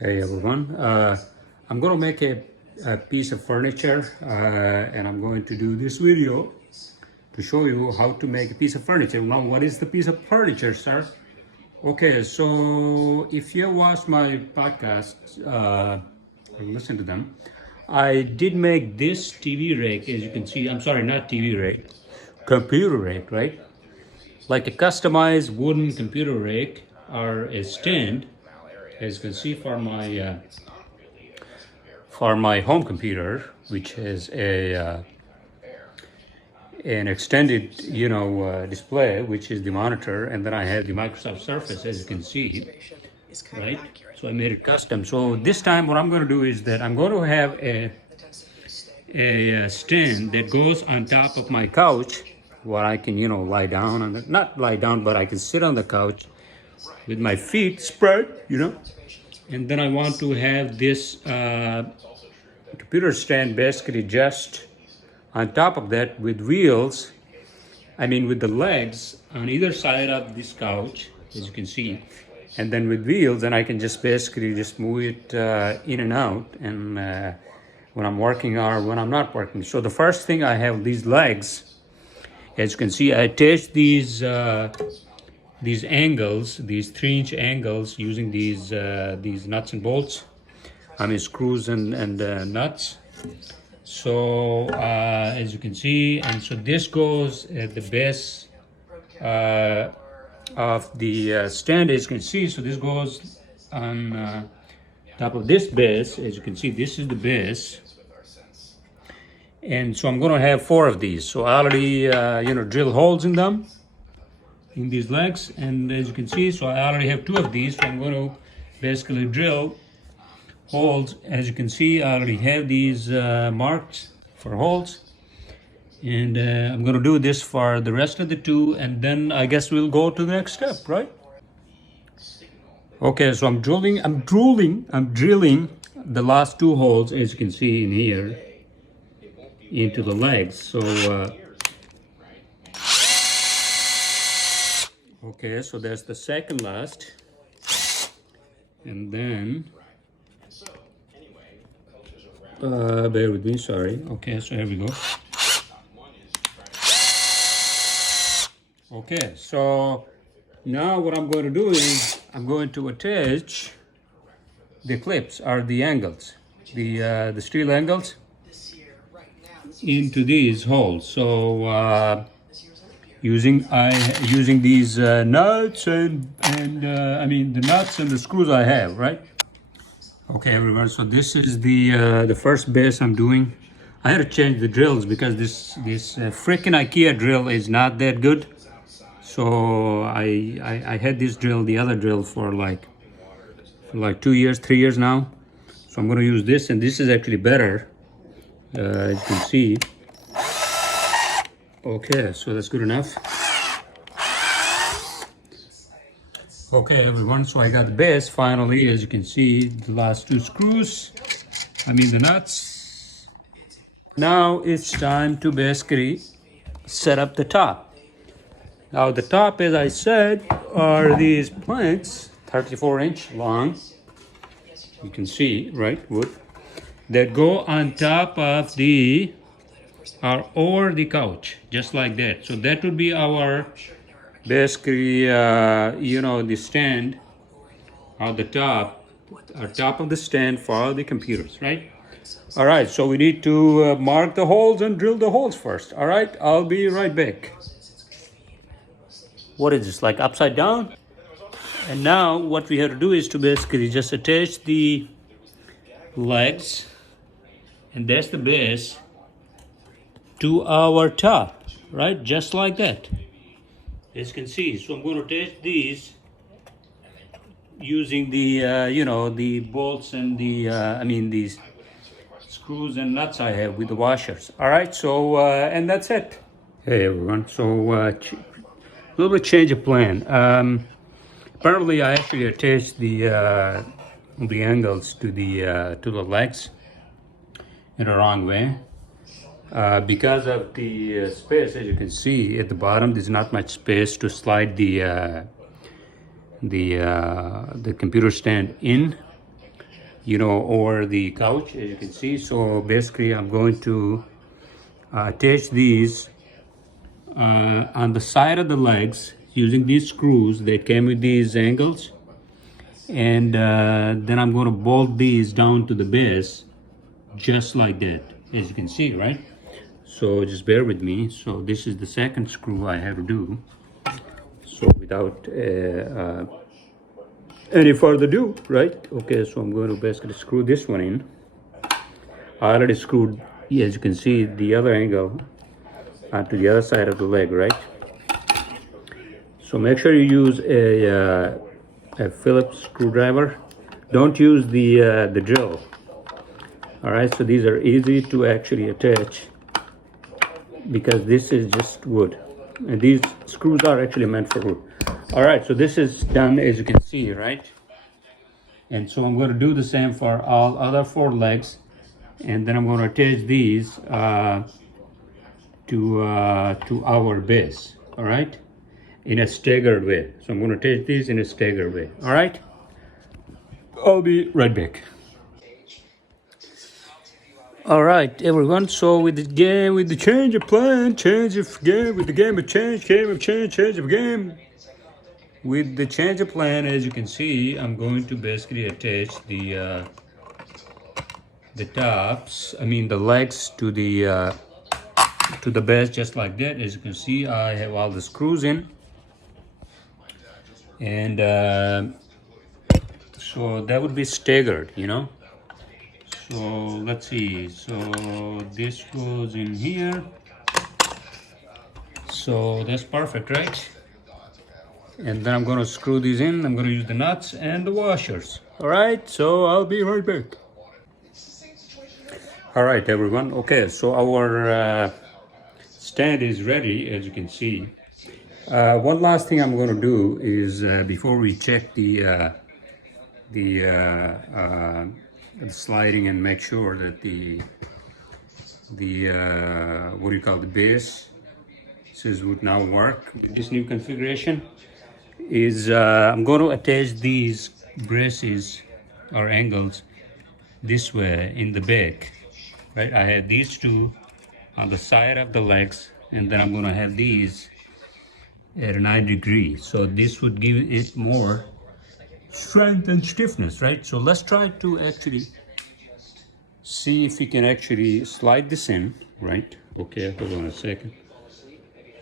Hey everyone, I'm going to make a piece of furniture and I'm going to do this video to show you how to make a piece of furniture. Now, what is the piece of furniture, sir? Okay, so if you watch my podcast, or listen to them, I did make this TV rake, as you can see. I'm sorry, not TV rake, computer rake, right? Like a customized wooden computer rake or a stand, as you can see for my home computer, which is an extended, display, which is the monitor, and then I have the Microsoft Surface, as you can see, right? So I made it custom. So this time, what I'm going to do is that I'm going to have a stand that goes on top of my couch, where I can, lie down on the, not lie down, but I can sit on the couch with my feet spread, and then I want to have this computer stand basically just on top of that with wheels, with the legs on either side of this couch, as you can see, and then with wheels, and I can just basically just move it in and out, and when I'm working or when I'm not working. So the first thing, I have these legs. As you can see, I attach these angles, these 3-inch angles, using these nuts and bolts. Screws and nuts. So as you can see, and so this goes at the base of the stand, as you can see. So this goes on top of this base. As you can see, this is the base. And so I'm going to have 4 of these. So I already, drill holes in them, in these legs. And as you can see, so I already have 2 of these. So I'm going to basically drill holes. As you can see, I already have these marked for holes. And I'm going to do this for the rest of the 2. And then I guess we'll go to the next step, right? Okay, so I'm drilling the last 2 holes, as you can see in here, into the legs. So okay, so that's the second last, and then bear with me, sorry. Okay, so here we go. Okay, so now what I'm going to do is I'm going to attach the clips, or the angles, the steel angles, into these holes. So using these nuts and the nuts and the screws I have, right? Okay, everyone. So this is the first base I'm doing. I had to change the drills because this freaking IKEA drill is not that good. So I had this drill, the other drill, for like 2 years, 3 years now. So I'm going to use this, and this is actually better. As you can see. Okay, so that's good enough. Okay, everyone, so I got the base finally. As you can see, the last 2 screws, the nuts. Now it's time to basically set up the top. Now the top, as I said, are these planks, 34-inch long. You can see, right, wood, that go on top of or over the couch, just like that. So that would be our basically the stand, or the top of the stand for the computers, right? All right, so we need to mark the holes and drill the holes first. All right, I'll be right back. What is this, like upside down? And now what we have to do is to basically just attach the legs, and that's the base, to our top, right? Just like that, as you can see. So I'm going to attach these using the the bolts and these screws and nuts I have with the washers. All right, so and that's it. Hey everyone, so a little bit change of plan. Apparently I actually attached the angles to the legs in the wrong way. Because of the space, as you can see at the bottom, there's not much space to slide the computer stand in. you know, over the couch, as you can see. So basically I'm going to attach these on the side of the legs using these screws that came with these angles, and then I'm going to bolt these down to the base just like that, as you can see, right? So just bear with me. So this is the second screw I have to do. So without any further ado, right? Okay, so I'm going to basically screw this one in. I already screwed, as you can see, the other angle onto the other side of the leg, right? So make sure you use a Phillips screwdriver. Don't use the drill. All right, so these are easy to actually attach because this is just wood, and these screws are actually meant for wood. All right, so this is done, as you can see, right? And so I'm going to do the same for all other 4 legs, and then I'm going to attach these to our base. All right, in a staggered way. So I'm going to attach these in a staggered way. All right, I'll be right back. All right, everyone. So with the game, with the change of plan, change of game, with the game of change of game. With the change of plan, as you can see, I'm going to basically attach the tops. I mean the legs to the base, just like that. As you can see, I have all the screws in, and so that would be staggered, you know. So let's see. So this goes in here. So that's perfect, right? And then I'm going to screw these in. I'm going to use the nuts and the washers. All right, so I'll be right back. All right, everyone. Okay, so our stand is ready, as you can see. One last thing I'm going to do is before we check the sliding and make sure that the what do you call, the base, this would now work with this new configuration, is I'm going to attach these braces or angles this way in the back, right? I have these two on the side of the legs, and then I'm going to have these at a 90 degrees. So this would give it more strength and stiffness, right? So let's try to actually see if we can actually slide this in, right? Okay, hold on a second.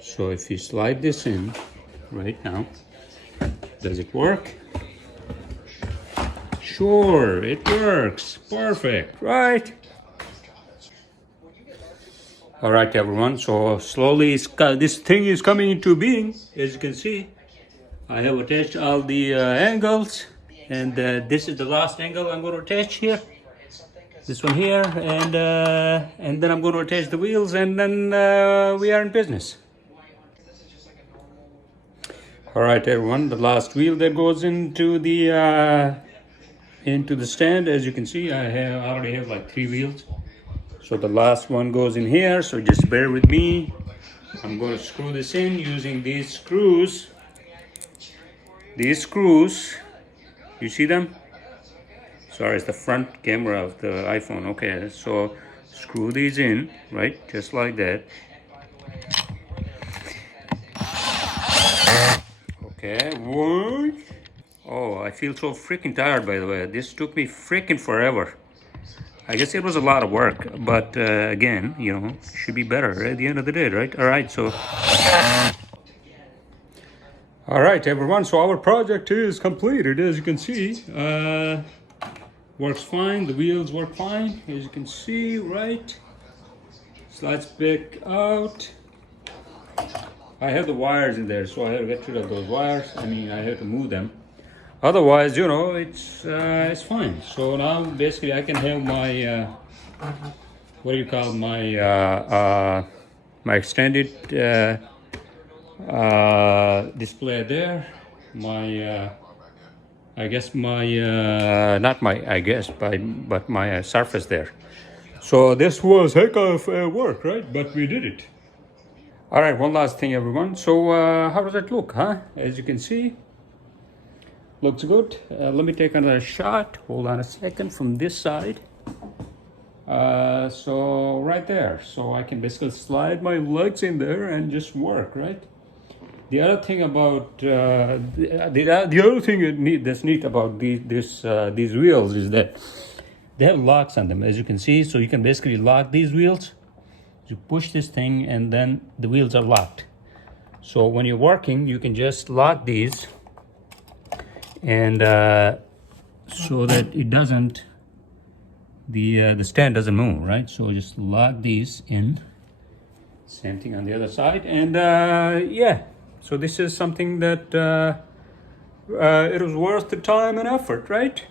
So if you slide this in right now, does it work? Sure, it works. Perfect, right? All right, everyone. So slowly, this thing is coming into being. As you can see, I have attached all the angles, and this is the last angle I'm going to attach here. This one here, and then I'm going to attach the wheels, and then we are in business. All right, everyone. The last wheel that goes into the stand, as you can see, I already have like 3 wheels. So the last one goes in here. So just bear with me. I'm going to screw this in using these screws. These screws, you see them? Sorry, it's the front camera of the iPhone. Okay, so screw these in, right? Just like that. Okay, what? Oh, I feel so freaking tired, by the way. This took me freaking forever. I guess it was a lot of work, but again, you know, should be better at the end of the day, right? All right, so. All right, everyone. So our project is completed, as you can see. Works fine. The wheels work fine, as you can see, right? Slides back out. I have the wires in there, so I have to get rid of those wires. I mean, I have to move them. Otherwise, you know, it's fine. So now, basically, I can have my what do you call, my my extended display there. My I guess my not my I guess but my surface there. So this was heck of work, right? But we did it. All right, one last thing, everyone. So how does it look, huh? As you can see, looks good. Let me take another shot. Hold on a second from this side. So right there. So I can basically slide my legs in there and just work, right? The other thing about the other thing that's neat about these wheels is that they have locks on them, as you can see. So you can basically lock these wheels. You push this thing, and then the wheels are locked. So when you're working, you can just lock these, and so that it doesn't, the stand doesn't move, right? So just lock these in. Same thing on the other side, and yeah. So this is something that it was worth the time and effort, right?